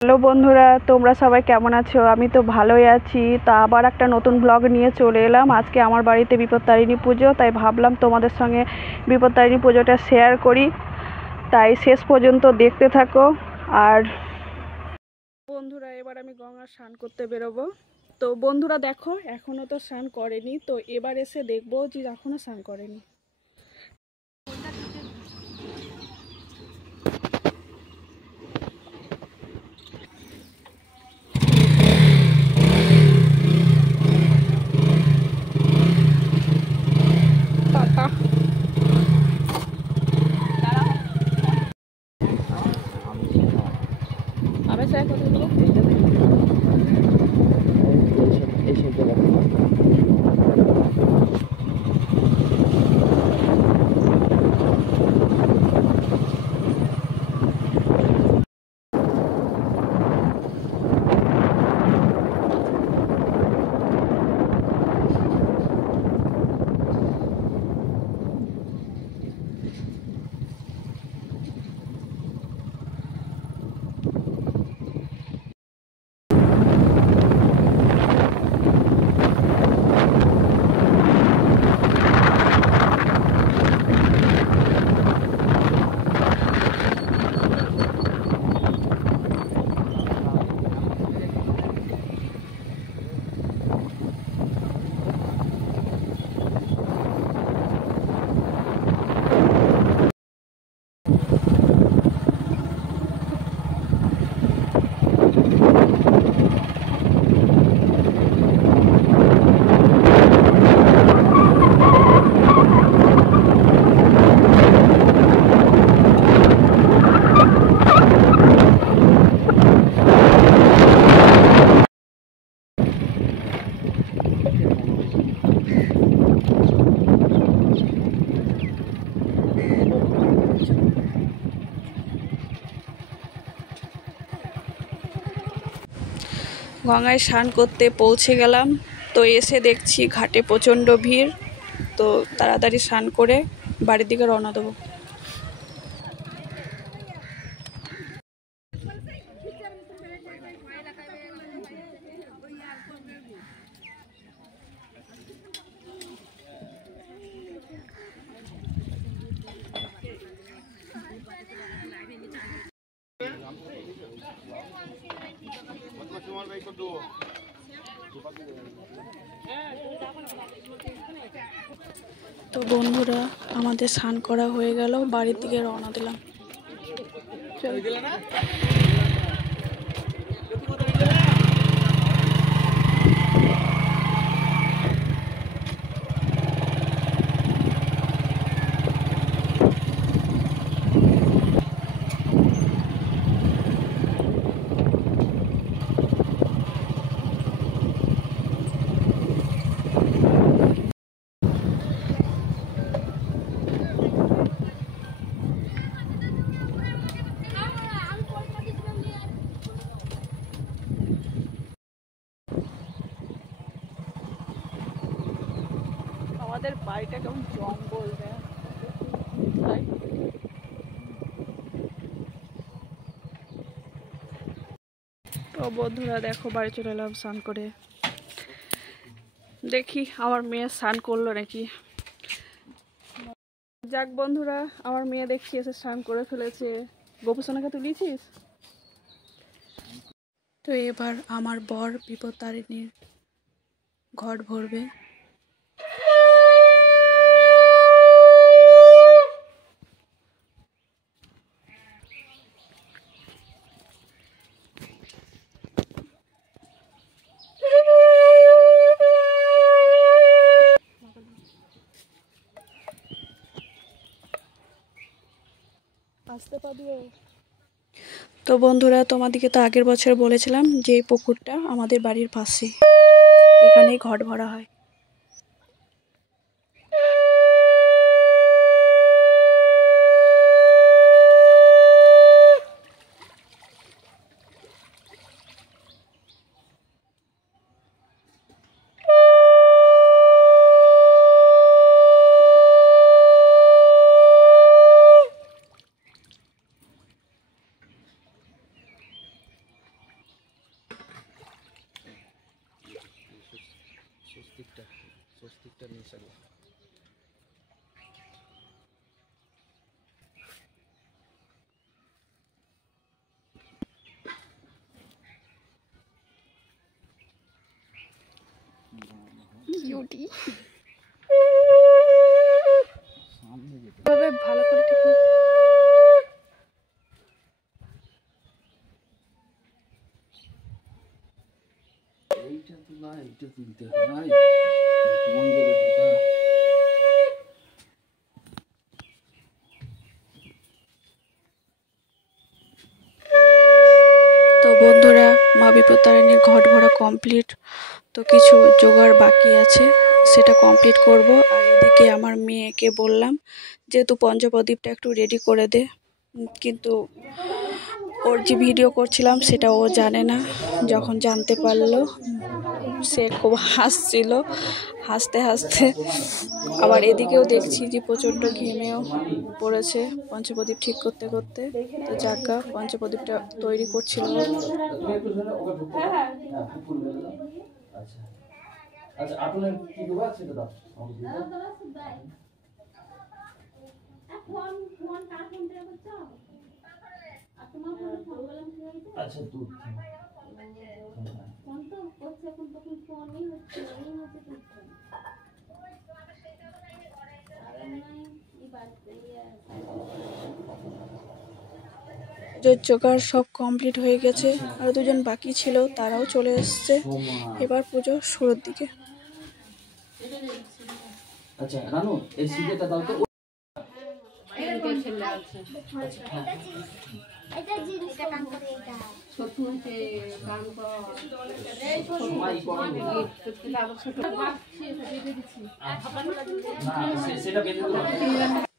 Hello বন্ধুরা, তোমরা সবাই কেমন আছো? আমি তো ভালোই আছি। তা আবার একটা নতুন ব্লগ নিয়ে চলে এলাম। আজকে আমার বাড়িতে বিপত্তারিণী পুজো, তাই ভাবলাম তোমাদের সঙ্গে বিপত্তারিণী পুজোটা শেয়ার করি। তাই শেষ পর্যন্ত দেখতে থাকো। আর বন্ধুরা, এবার আমি গঙ্গার স্নান করতে বেরোবো। তো বন্ধুরা দেখো, এখনও তো স্নান করেনি, তো এবার এসে দেখবো যে এখনও স্নান করেনি। টাটা। আমি স্যার কোথায় দেবো? গঙ্গায় স্নান করতে পৌঁছে গেলাম। তো এসে দেখছি ঘাটে প্রচণ্ড ভিড়। তো তাড়াতাড়ি স্নান করে বাড়ির দিকে রওনা দেবো। তো বন্ধুরা, আমাদের স্নান করা হয়ে গেল, বাড়ির দিকে রওনা দিলাম। আমাদের বাড়িটা কেমন জঙ্গল দেয়। তো বন্ধুরা দেখো, বাড়ি চলে এলাম স্নান করে। দেখি আমার মেয়ে স্নান করলো নাকি। যাক বন্ধুরা, আমার মেয়ে দেখছি এসে স্নান করে ফেলেছে। গোপুসোনাকে তুলিয়েছিস? তো এবার আমার বর বিপত্তারিণীর ঘট ভরবে। তো বন্ধুরা, তোমাদেরকে তো আগের বছর বলেছিলাম যে এই পুকুরটা আমাদের বাড়ির পাশে, এখানেই ঘট ভরা হয়। ভালো করে ঠিক তো বন্ধুরা, মা বিপত্তারিণীর ঘট ভরা কমপ্লিট। তো কিছু জোগাড় বাকি আছে, সেটা কমপ্লিট করব। আর এদিকে আমার মেয়েকে বললাম যেহেতু পঞ্চপ্রদীপটা একটু রেডি করে দে, কিন্তু ওর যে ভিডিও করছিলাম সেটা ও জানে না। যখন জানতে পারলো সে খুব হাসছিল, হাসতে হাসতে। আবার এদিকেও দেখছি যে প্রচণ্ড ঘেমেও পড়েছে পঞ্চপ্রদীপ ঠিক করতে করতে। তো যাজ্ঞা পঞ্চপ্রদীপটা তৈরি করছিল। জোগাড় সব কমপ্লিট হয়ে গেছে, আর দুজন বাকি ছিল, তারাও চলে এসছে। এবার পুজো শুরুর দিকে। আচ্ছা রানু, এই সিগেটা দাও তো।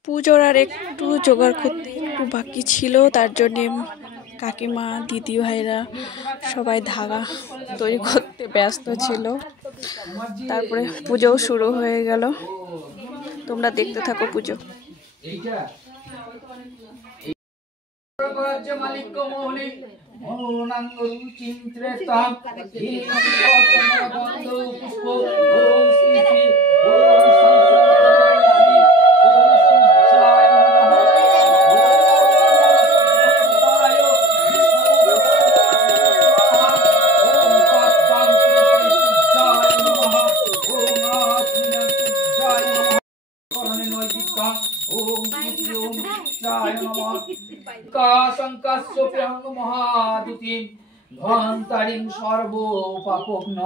পুজোর আর একটু জোগাড় করতে একটু বাকি ছিল, তার জন্যে কাকিমা, দিদি ভাইরা সবাই ধাগা তৈরি করতে ব্যস্ত ছিল। তারপরে পুজোও শুরু হয়ে গেল। তোমরা দেখতে থাকো পুজো। মহাদুতিম ধন্তারিং সর্ব পাপগ্ন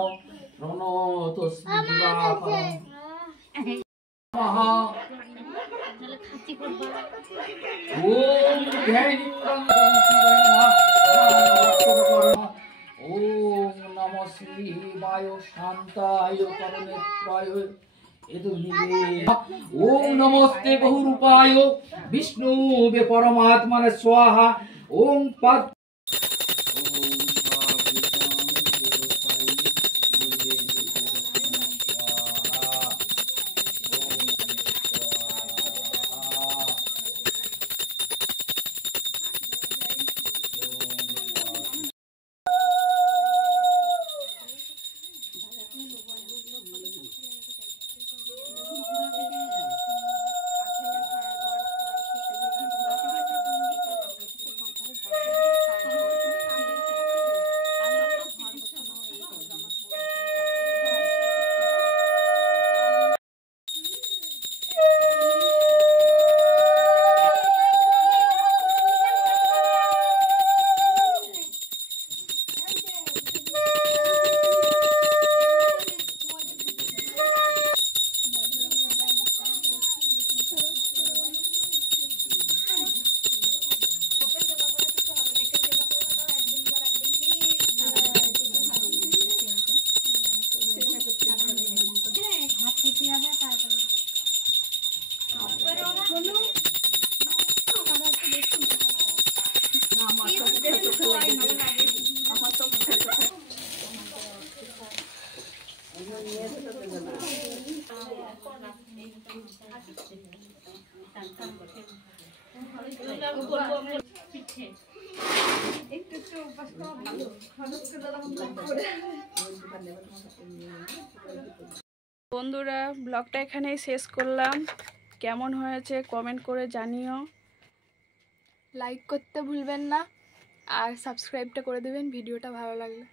প্রণতস্মি দিবাকরম মহা ওম ধ্যানিন্দং ওম নমঃ শিবায় শান্তায় করণেত্রায় ओम नमस्ते बहुरूपाय विष्णुवे परमात्मने स्वाहा ओम पद বন্ধুরা ব্লগটা এখানেই শেষ করলাম। কেমন হয়েছে কমেন্ট করে জানিও। লাইক করতে ভুলবেন না আর সাবস্ক্রাইবটা করে দেবেন ভিডিওটা ভালো লাগলে।